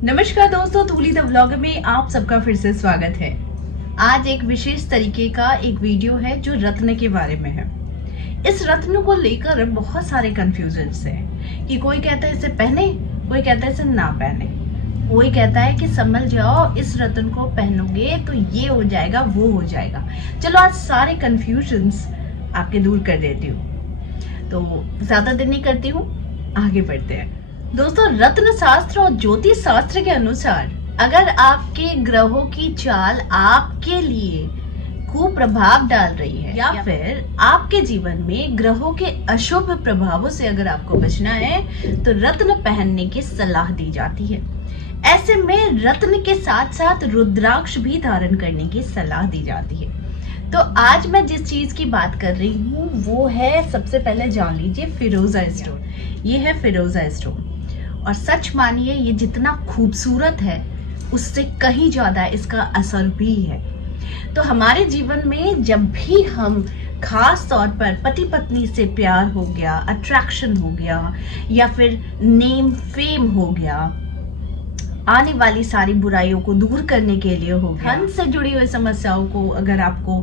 नमस्कार दोस्तों, तूली the vlog में आप सबका फिर से स्वागत है। आज एक विशेष तरीके का एक वीडियो है जो रत्न के बारे में है। इस रत्न को लेकर बहुत सारे कंफ्यूजन्स हैं कि कोई कहता है इसे पहने, कोई कहता है इसे ना पहने, कोई कहता है कि समझ जाओ इस रत्न को पहनोगे तो ये हो जाएगा वो हो जाएगा। चलो आज सारे कंफ्यूजन्स आपके दूर कर देती हूँ। तो ज्यादा देर नहीं करती हूँ, आगे बढ़ते हैं। दोस्तों, रत्न शास्त्र और ज्योतिष शास्त्र के अनुसार अगर आपके ग्रहों की चाल आपके लिए कुप्रभाव डाल रही है या फिर आपके जीवन में ग्रहों के अशुभ प्रभावों से अगर आपको बचना है तो रत्न पहनने की सलाह दी जाती है। ऐसे में रत्न के साथ साथ रुद्राक्ष भी धारण करने की सलाह दी जाती है। तो आज मैं जिस चीज की बात कर रही हूँ वो है, सबसे पहले जान लीजिए, फिरोजा स्टोन। ये है फिरोजा स्टोन और सच मानिए ये जितना खूबसूरत है उससे कहीं ज्यादा इसका असर भी है। तो हमारे जीवन में जब भी हम खास तौर पर पति पत्नी से प्यार हो गया, अट्रैक्शन हो गया या फिर नेम फेम हो गया, आने वाली सारी बुराइयों को दूर करने के लिए हो गया, धन से जुड़ी हुई समस्याओं को अगर आपको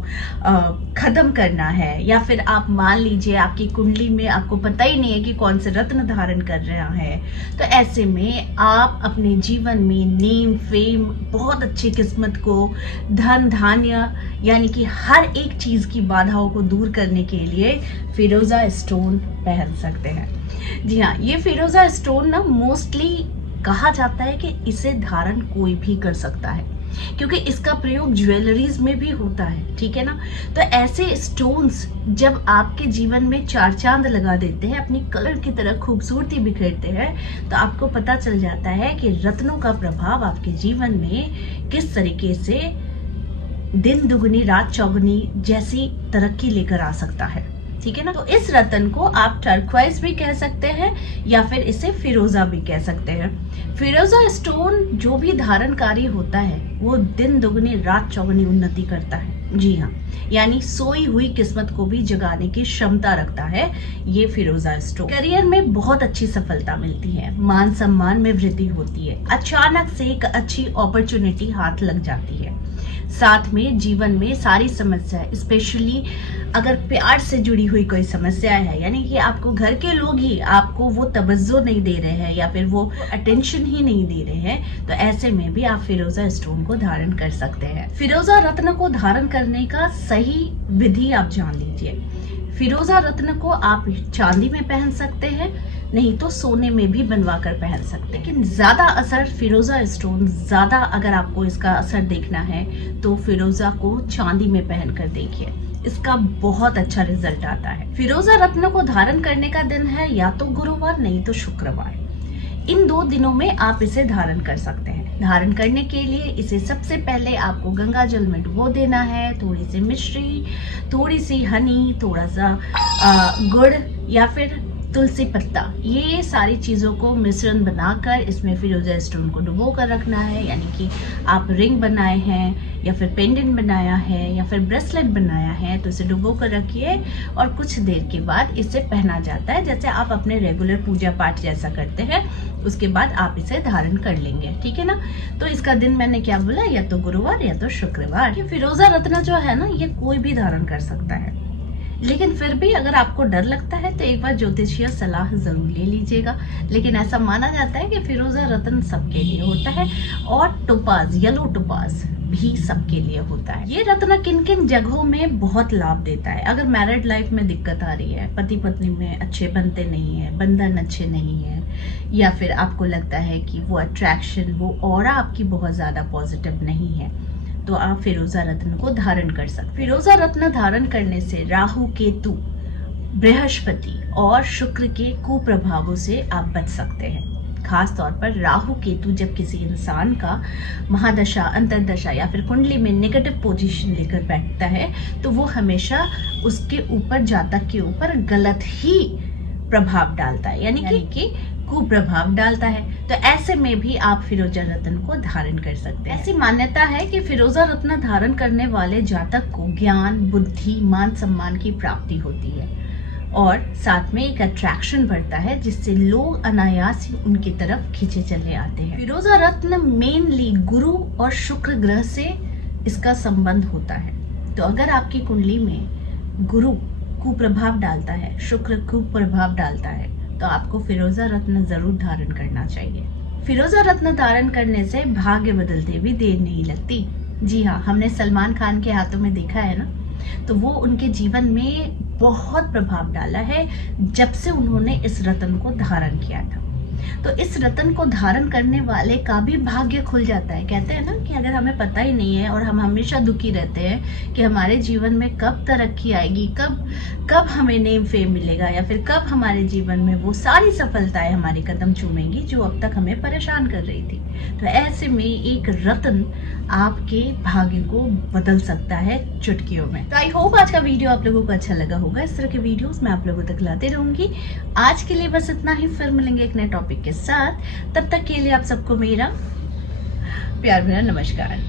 खत्म करना है या फिर आप मान लीजिए आपकी कुंडली में आपको पता ही नहीं है कि कौन से रत्न धारण कर रहा है, तो ऐसे में आप अपने जीवन में नेम फेम, बहुत अच्छी किस्मत को, धन धान्य यानी कि हर एक चीज की बाधाओं को दूर करने के लिए फिरोजा स्टोन पहन सकते हैं। जी हाँ, ये फिरोजा स्टोन ना मोस्टली कहा जाता है कि इसे धारण कोई भी कर सकता है क्योंकि इसका प्रयोग ज्वेलरीज में भी होता है, ठीक है ना। तो ऐसे स्टोन्स जब आपके जीवन में चार चांद लगा देते हैं, अपनी कलर की तरह खूबसूरती बिखेरते हैं, तो आपको पता चल जाता है कि रत्नों का प्रभाव आपके जीवन में किस तरीके से दिन दुगनी रात चौगुनी जैसी तरक्की लेकर आ सकता है, ठीक है ना। तो इस रत्न को आप टर्क्वाइज भी कह सकते हैं या फिर इसे फिरोजा भी कह सकते हैं। फिरोजा स्टोन जो भी धारणकारी होता है वो दिन दुगनी रात चौगुनी उन्नति करता है। जी हाँ, यानी सोई हुई किस्मत को भी जगाने की क्षमता रखता है ये फिरोजा स्टोन। करियर में बहुत अच्छी सफलता मिलती है, मान सम्मान में वृद्धि होती है, अचानक से एक अच्छी अपॉर्चुनिटी हाथ लग जाती है। साथ में जीवन में सारी समस्या, स्पेशली अगर प्यार से जुड़ी हुई कोई समस्या है, यानी कि आपको घर के लोग ही आपको वो तवज्जो नहीं दे रहे हैं या फिर वो अटेंशन ही नहीं दे रहे हैं, तो ऐसे में भी आप फिरोजा स्टोन को धारण कर सकते हैं। फिरोजा रत्न को धारण करने का सही विधि आप जान लीजिए। फिरोजा रत्न को आप चांदी में पहन सकते हैं, नहीं तो सोने में भी बनवा कर पहन सकते हैं। लेकिन ज्यादा असर फिरोजा स्टोन, ज्यादा अगर आपको इसका असर देखना है तो फिरोजा को चांदी में पहन कर देखिए, इसका बहुत अच्छा रिजल्ट आता है। फिरोजा रत्न को धारण करने का दिन है या तो गुरुवार नहीं तो शुक्रवार। इन दो दिनों में आप इसे धारण कर सकते हैं। धारण करने के लिए इसे सबसे पहले आपको गंगा जल में डुबो देना है, थोड़ी सी मिश्री, थोड़ी सी हनी, थोड़ा सा गुड़ या फिर तुलसी पत्ता, ये सारी चीज़ों को मिश्रण बनाकर इसमें फिरोजा स्टोन को डुबो कर रखना है। यानी कि आप रिंग बनाए हैं या फिर पेंडेंट बनाया है या फिर ब्रेसलेट बनाया है तो इसे डुबो कर रखिए और कुछ देर के बाद इसे पहना जाता है, जैसे आप अपने रेगुलर पूजा पाठ जैसा करते हैं, उसके बाद आप इसे धारण कर लेंगे, ठीक है ना। तो इसका दिन मैंने क्या बोला, या तो गुरुवार या तो शुक्रवार। ये फिरोजा रत्न जो है ना, ये कोई भी धारण कर सकता है, लेकिन फिर भी अगर आपको डर लगता है तो एक बार ज्योतिषीय सलाह जरूर ले लीजिएगा। लेकिन ऐसा माना जाता है कि फिरोजा रत्न सबके लिए होता है और टोपाज, येलो टोपाज भी सबके लिए होता है। ये रत्न किन किन जगहों में बहुत लाभ देता है। अगर मैरिड लाइफ में दिक्कत आ रही है, पति पत्नी में अच्छे बनते नहीं है, बंधन अच्छे नहीं है, या फिर आपको लगता है कि वो अट्रैक्शन, वो ऑरा आपकी बहुत ज्यादा पॉजिटिव नहीं है, तो आप फिरोजा रत्न को धारण कर सकते। फिरोजा रत्न धारण करने से राहु, केतु, बृहस्पति और शुक्र के कुप्रभावों से आप बच सकते हैं। खास तौर पर राहु केतु जब किसी इंसान का महादशा, अंतरदशा या फिर कुंडली में नेगेटिव पोजीशन लेकर बैठता है तो वो हमेशा उसके ऊपर, जातक के ऊपर गलत ही प्रभाव डालता है, यानी कि कुप्रभाव डालता है। तो ऐसे में भी आप फिरोजा रत्न को धारण कर सकते हैं। ऐसी मान्यता है कि फिरोजा रत्न धारण करने वाले जातक को ज्ञान, बुद्धि, मान सम्मान की प्राप्ति होती है और साथ में एक अट्रैक्शन बढ़ता है जिससे लोग अनायास ही उनकी तरफ खींचे चले आते हैं। फिरोजा रत्न मेनली गुरु और शुक्र ग्रह से इसका संबंध होता है। तो अगर आपकी कुंडली में गुरु कुप्रभाव डालता है, शुक्र कुप्रभाव डालता है, तो आपको फिरोजा रत्न जरूर धारण करना चाहिए। फिरोजा रत्न धारण करने से भाग्य बदलते भी देर नहीं लगती। जी हाँ, हमने सलमान खान के हाथों में देखा है ना, तो वो उनके जीवन में बहुत प्रभाव डाला है जब से उन्होंने इस रत्न को धारण किया था। तो इस रत्न को धारण करने वाले का भी भाग्य खुल जाता है। कहते हैं ना कि अगर हमें पता ही नहीं है और हम हमेशा दुखी रहते हैं कि हमारे जीवन में कब तरक्की आएगी, कब हमें नेम फेम मिलेगा, या फिर कब हमारे जीवन में वो सारी सफलताएं हमारे कदम चूमेंगी जो अब तक हमें परेशान कर रही थी। तो ऐसे में एक रत्न आपके भाग्य को बदल सकता है चुटकियों में। तो आई होप आज का वीडियो आप लोगों को अच्छा लगा होगा। इस तरह के वीडियोस मैं आप लोगों तक लाते रहूंगी। आज के लिए बस इतना ही, फिर मिलेंगे एक नए टॉपिक के साथ। तब तक के लिए आप सबको मेरा प्यार भरा नमस्कार।